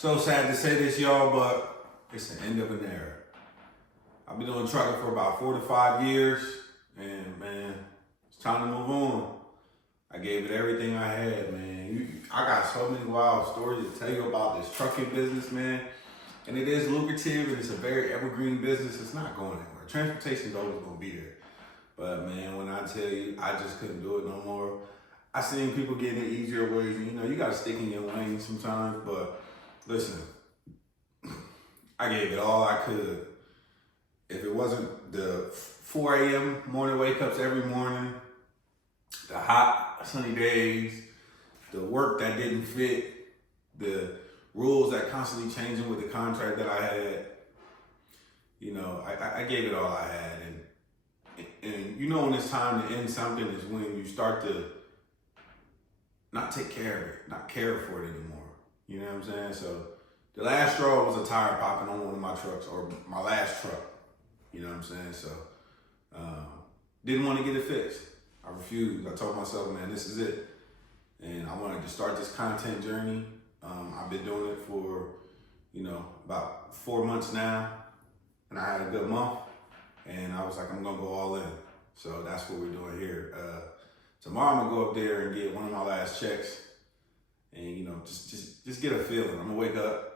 So sad to say this, y'all, but it's the end of an era. I've been doing trucking for about 4 to 5 years, and man, it's time to move on. I gave it everything I had, man. I got so many wild stories to tell you about this trucking business, man. And it is lucrative, and it's a very evergreen business. It's not going anywhere. Transportation is always going to be there. But man, when I tell you, I just couldn't do it no more. I seen people getting it easier ways, and you got to stick in your lane sometimes. But listen, I gave it all I could. If it wasn't the 4 a.m. morning wake-ups every morning, the hot, sunny days, the work that didn't fit, the rules that constantly changing with the contract that I had, I gave it all I had. And when it's time to end something is when you start to not take care of it, not care for it anymore. You know what I'm saying? So the last straw was a tire popping on one of my trucks, or my last truck. You know what I'm saying? So didn't want to get it fixed. I refused. I told myself, man, this is it. And I wanted to start this content journey. I've been doing it for, about 4 months now. And I had a good month. And I was like, I'm going to go all in. So that's what we're doing here. Tomorrow I'm going to go up there and get one of my last checks. And, just get a feeling. I'm going to wake up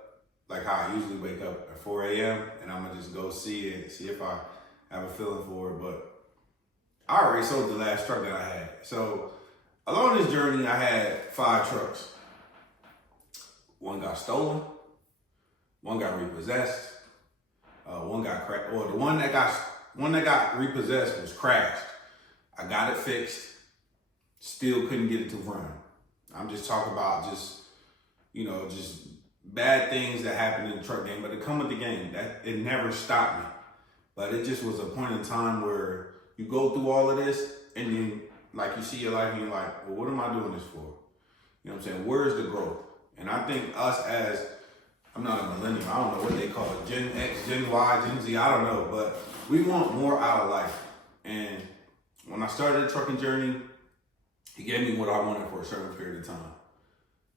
like how I usually wake up at 4 a.m. And I'm going to just go see it, see if I have a feeling for it. But I already sold the last truck that I had. So along this journey, I had 5 trucks. One got stolen. One got repossessed. One got crashed. Well, the one that got repossessed was crashed. I got it fixed. Still couldn't get it to run. I'm just talking about just bad things that happen in the truck game, but it come with the game. That it never stopped me. But it just was a point in time where you go through all of this, and then like you see your life and you're like, well, what am I doing this for? You know what I'm saying? Where's the growth? And I think us as, I'm not a millennial, I don't know what they call it, Gen X, Gen Y, Gen Z, I don't know, but we want more out of life. And when I started the trucking journey, he gave me what I wanted for a certain period of time.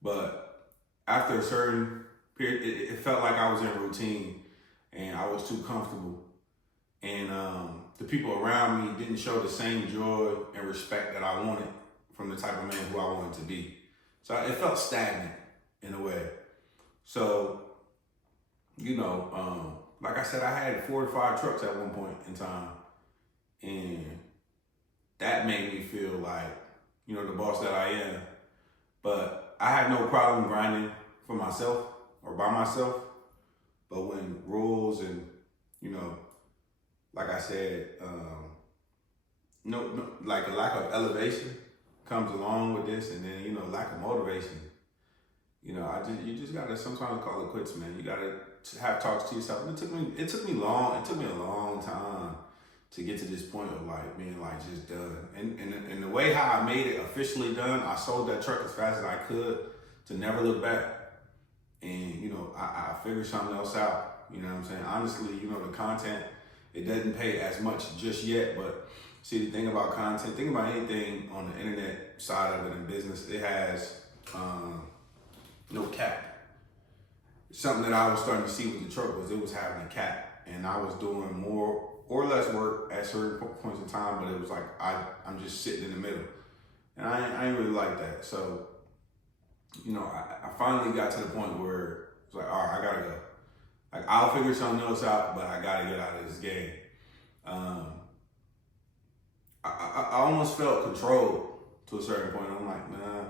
But after a certain period, it felt like I was in routine and I was too comfortable. And the people around me didn't show the same joy and respect that I wanted from the type of man who I wanted to be. So it felt stagnant in a way. So, like I said, I had 4 to 5 trucks at one point in time. And that made me feel like, the boss that I am. But I had no problem grinding for myself or by myself. But when rules and, like I said, like a lack of elevation comes along with this, and then, lack of motivation. You just gotta sometimes call it quits, man. You gotta have talks to yourself. And it took me a long time to get to this point of like being like just done. And the way how I made it officially done, I sold that truck as fast as I could to never look back. And, I figured something else out. You know what I'm saying? Honestly, the content, it doesn't pay as much just yet, but see, the thing about content, think about anything on the internet side of it in business, it has no cap. Something that I was starting to see with the truck was it was having a cap, and I was doing more or less work at certain points in time, but it was like I'm just sitting in the middle, and I ain't really like that. So, I finally got to the point where it's like, all right, I gotta go. Like, I'll figure something else out, but I gotta get out of this game. I almost felt controlled to a certain point. I'm like, nah,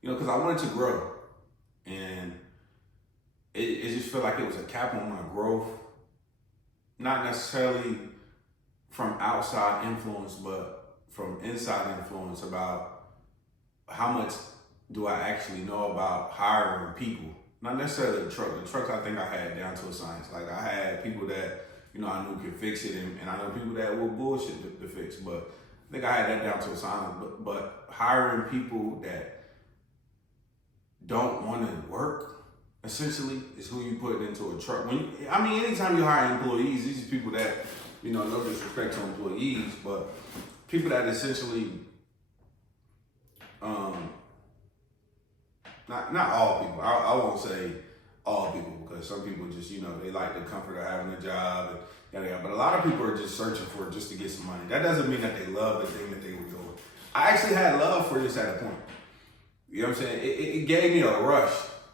because I wanted to grow, and it just felt like it was a cap on my growth. Not necessarily from outside influence, but from inside influence about how much do I actually know about hiring people. Not necessarily the truck. The trucks I think I had down to a science. Like, I had people that, I knew could fix it, and I know people that will bullshit to fix, but I think I had that down to a science. But hiring people that don't want to work, essentially, is who you put into a truck. Anytime you hire employees, these are people that, no disrespect to employees, but people that essentially, not all people, I won't say all people, because some people just, they like the comfort of having a job and yada yada. But a lot of people are just searching for it just to get some money. That doesn't mean that they love the thing that they were doing. I actually had love for this at a point. You know what I'm saying? It gave me a rush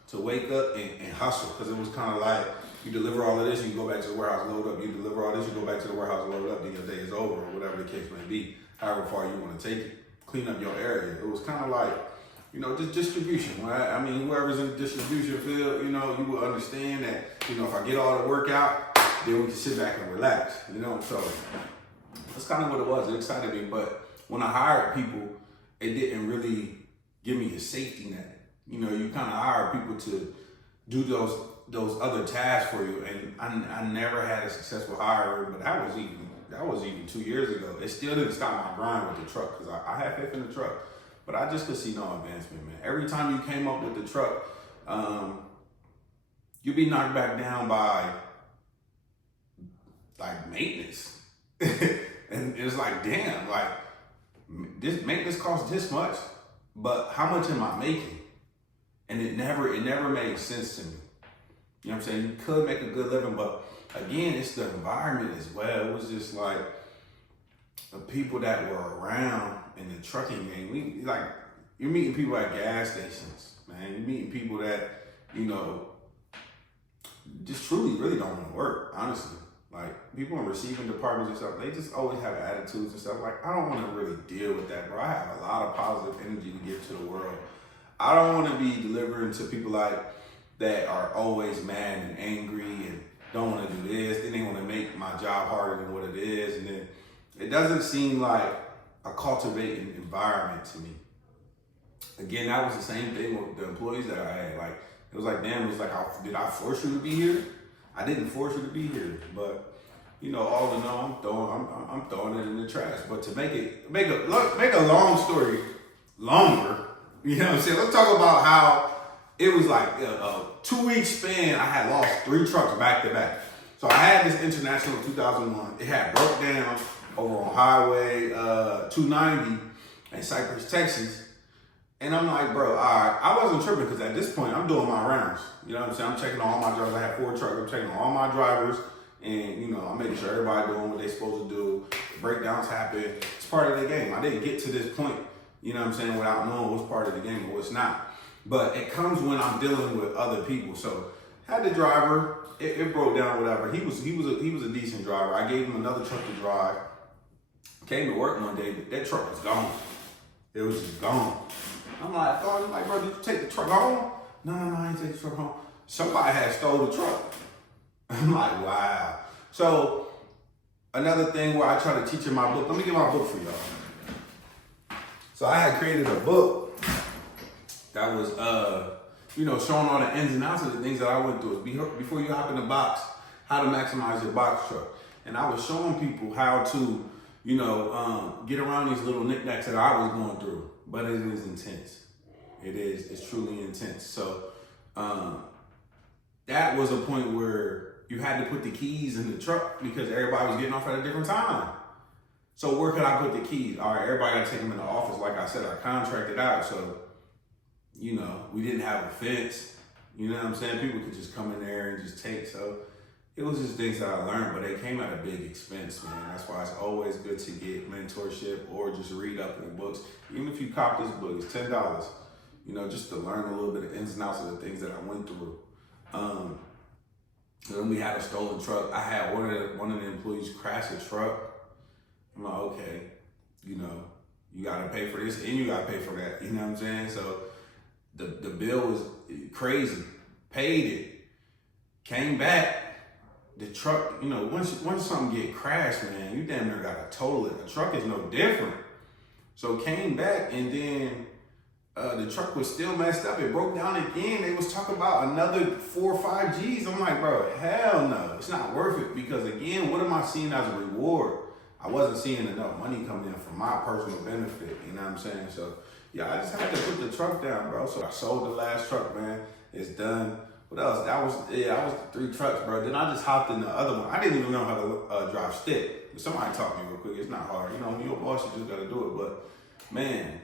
to wake up and hustle, because it was kind of like, you deliver all of this, you go back to the warehouse, load up. You deliver all this, you go back to the warehouse, load up. Then your day is over, or whatever the case may be. However far you want to take it, clean up your area. It was kind of like, just distribution, right? I mean, whoever's in the distribution field, you will understand that, if I get all the work out, then we can sit back and relax, So that's kind of what it was. It excited me. But when I hired people, it didn't really give me a safety net. You kind of hire people to do those other tasks for you. And I never had a successful hiring, but that was even 2 years ago. It still didn't stop my grind with the truck, because I had faith in the truck. But I just could see no advancement, man. Every time you came up with the truck, you'd be knocked back down by like maintenance. And it's like, damn, like this maintenance costs this much, but how much am I making? And it never made sense to me. You know what I'm saying? You could make a good living, but again, it's the environment as well. It was just like the people that were around in the trucking game. You're meeting people at gas stations, man. You're meeting people that, just truly really don't want to work, honestly. Like, people in receiving departments and stuff, they just always have attitudes and stuff. Like, I don't want to really deal with that, bro. I have a lot of positive energy to give to the world. I don't want to be delivering to people that are always mad and angry and don't want to do this. Then they want to make my job harder than what it is. And then it doesn't seem like a cultivating environment to me. Again, that was the same thing with the employees that I had. Like, it was like, damn, it was like, did I force you to be here? I didn't force you to be here, but all in all, I'm throwing it in the trash. But to make a long story longer, you know what I'm saying? Let's talk about how it was like a 2-week span. I had lost 3 trucks back to back. So I had this International in 2001. It had broke down over on Highway 290 in Cypress, Texas. And I'm like, bro, all right. I wasn't tripping, because at this point, I'm doing my rounds. You know what I'm saying? I'm checking all my drivers. I have 4 trucks. I'm checking all my drivers. And, I'm making sure everybody doing what they're supposed to do. The breakdowns happen. It's part of the game. I didn't get to this point, you know what I'm saying, without knowing what's part of the game and what's not. But it comes when I'm dealing with other people. So, had the driver. It broke down, whatever. He was a decent driver. I gave him another truck to drive. Came to work one day, but that truck was gone. It was just gone. I'm like, bro, did you take the truck home? No, I ain't take the truck home. Somebody had stole the truck. I'm like, wow. So another thing where I try to teach in my book, let me get my book for y'all. So I had created a book that was, showing all the ins and outs of the things that I went through. Before you hop in the box, how to maximize your box truck. And I was showing people how to, get around these little knickknacks that I was going through. But it is intense. It's truly intense. So that was a point where you had to put the keys in the truck, because everybody was getting off at a different time. So where could I put the keys? All right, everybody got to take them in the office. Like I said, I contracted out. So, we didn't have a fence. You know what I'm saying? People could just come in there and just take. So it was just things that I learned, but they came at a big expense, man. That's why it's always good to get mentorship or just read up on books. Even if you cop this book, it's $10, just to learn a little bit of ins and outs of the things that I went through. Then we had a stolen truck. I had one of the employees crash a truck. I'm like, okay, you gotta pay for this and you gotta pay for that. You know what I'm saying? So the bill was crazy. Paid it. Came back. The truck, once something get crashed, man, you damn near gotta total it. The truck is no different. So came back, and then the truck was still messed up. It broke down again. They was talking about another 4 or 5 G's. I'm like, bro, hell no. It's not worth it, because again, what am I seeing as a reward? I wasn't seeing enough money coming in for my personal benefit. You know what I'm saying? So yeah, I just had to put the truck down, bro. So I sold the last truck, man. It's done. What else? That was the 3 trucks, bro. Then I just hopped in the other one. I didn't even know how to drive stick. But somebody taught me real quick. It's not hard. When you're a boss, you just got to do it. But, man,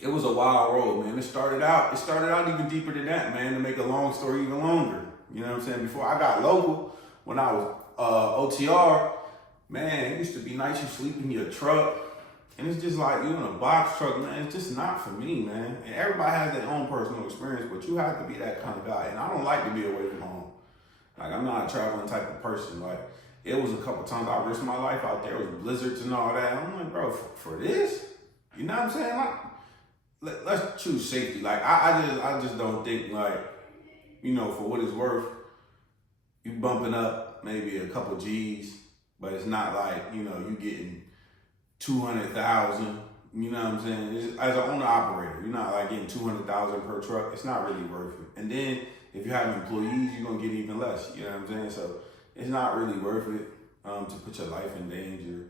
it was a wild road, man. It started out even deeper than that, man, to make a long story even longer. You know what I'm saying? Before I got local, when I was OTR, man, it used to be nice you sleep in your truck. And it's just like, you in a box truck, man, it's just not for me, man. And everybody has their own personal experience, but you have to be that kind of guy. And I don't like to be away from home. Like, I'm not a traveling type of person. Like, it was a couple times I risked my life out there. It was blizzards and all that. I'm like, bro, for this? You know what I'm saying? Like, let's choose safety. Like, I just don't think, like, you know, for what it's worth, you bumping up maybe a couple G's, but it's not like, you know, you getting 200,000, you know what I'm saying? As an owner operator, you're not like getting 200,000 per truck. It's not really worth it. And then if you have employees, you're gonna get even less. You know what I'm saying? So it's not really worth it to put your life in danger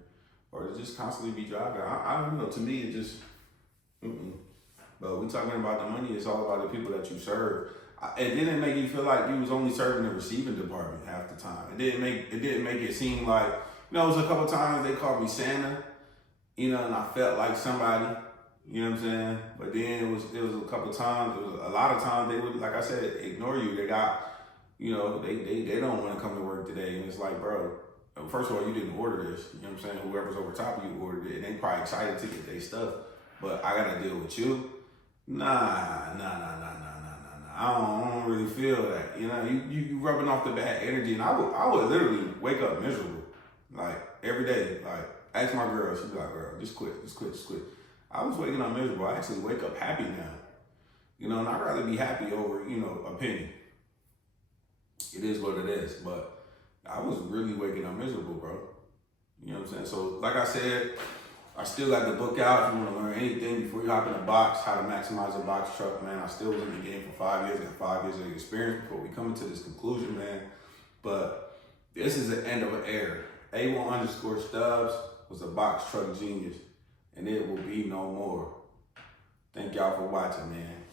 or to just constantly be driving. I don't know. To me, it just. But we talking about the money. It's all about the people that you serve. It didn't make you feel like you was only serving the receiving department half the time. It didn't make it seem like, you know, it was a couple times they called me Santa. You know, and I felt like somebody, you know what I'm saying? But then it was a couple times, it was a lot of times they would, like I said, ignore you. They got, you know, they don't want to come to work today. And it's like, bro, first of all, you didn't order this. You know what I'm saying? Whoever's over top of you ordered it. And they probably excited to get their stuff. But I got to deal with you. Nah. I don't really feel that. You know, you rubbing off the bad energy. And I would literally wake up miserable. Like, every day. Like, ask my girl, she'd be like, girl, just quit. I was waking up miserable. I actually wake up happy now. You know, and I'd rather be happy over, you know, a penny. It is what it is. But I was really waking up miserable, bro. You know what I'm saying? So, like I said, I still got the book out. If you want to learn anything before you hop in a box, how to maximize a box truck, man. I still was in the game for 5 years. Got 5 years of experience before we come to this conclusion, man. But this is the end of an era. A1_Stubbs was a box truck genius, and it will be no more. Thank y'all for watching, man.